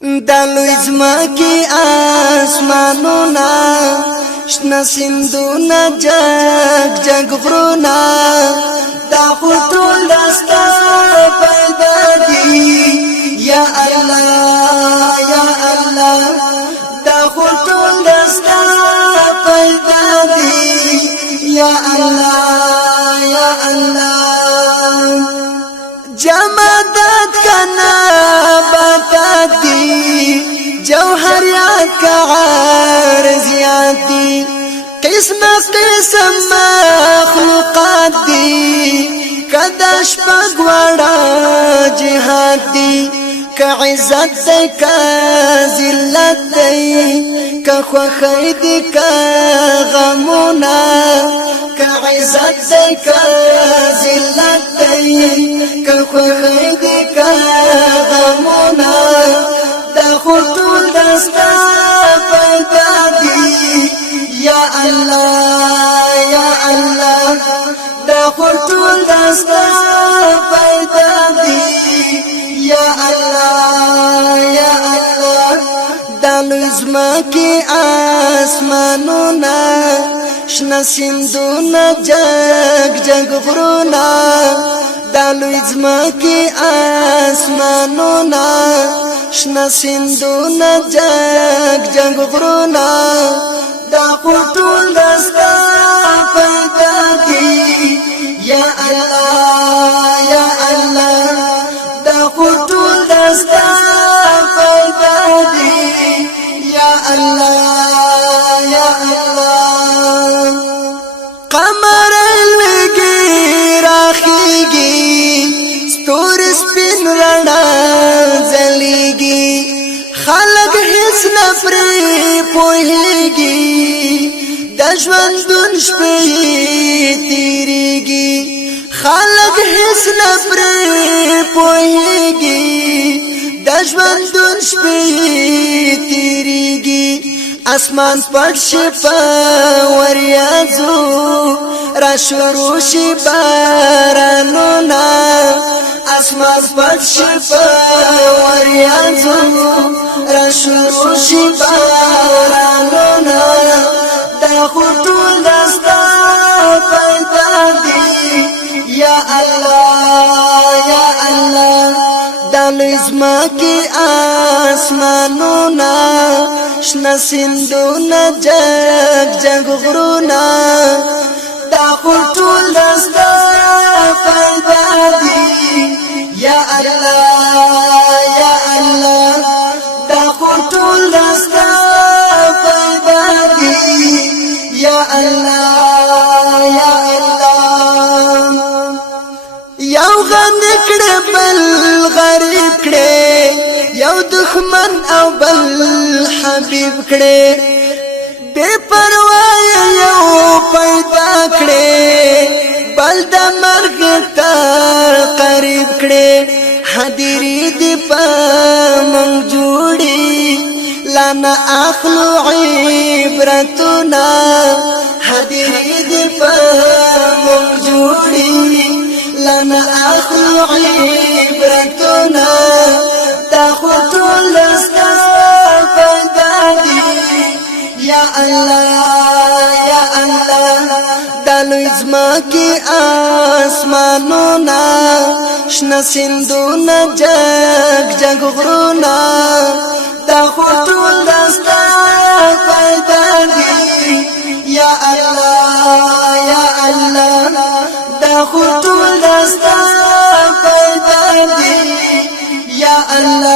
دلوی زمکی آسمانونا شنا سندونا جگ جگ غرونا دا خطول دستا پیدا دی یا اللہ یا اللہ دا خطول دستا پیدا دی یا اللہ یا اللہ جمادت کنا بتا دی جوهريات كعارضيات دي قسم قسم مخلوقات دي كداش بقوارا جهاد دي كعزت دي كذلت دي كخوخي دي كغمونا كعزت دي كذلت دي كخوخي دي كغمونا دا خطول دستا پیدا دی یا اللہ یا اللہ دا خطول دستا پیدا دی یا اللہ یا اللہ دا لزما کی آسمانونا شنا سندونا جگ جگ غرونا دا لزما کی آسمانونا شنا سندونا جگ جگ غرونا دا خطول دستا پیدا دی یا اللہ یا اللہ دا خطول دستا پیدا دی یا اللہ یا اللہ قمر الوگی راخیگی ستور سپین رنا زلیگی خلق حس نفری پوہیگی دشوندن شپی تیریگی خلق حس نفری پوہیگی دشوندن شپی تیریگی اسمان پٹ شپا وریازو را شروع شی بارانونا اسمان پٹ شپا وریازو را شروع شی بارانونا دا خطول دستا پیدا دی یا اللہ یا اللہ دا لزما کی آسمانونا شنا سندونا جگ جگ غرونا دا خطول دستا پیدا دی یا اللہ یا اللہ دا خطول دستا پیدا دی یا اللہ یا اللہ یو غن کڑے بل غریب کڑے یو دخمن او بل حبیب کڑے بے پروائی یو پیدا کڑے بل دا مرگ تا قریب کڑے حدیری دی پا من جوڑی لانا اخلو عبرتنا حدیری دی پا من جوڑی لانا اخلو عبرتنا دا خطول دستا پیدا دی یا اللہ یا اللہ دا لزما کی آسمانونا شنا سندونا جگ جگ غرونا دا خطول دستا پیدا دی یا اللہ یا اللہ دا خطول دستا پیدا دی یا اللہ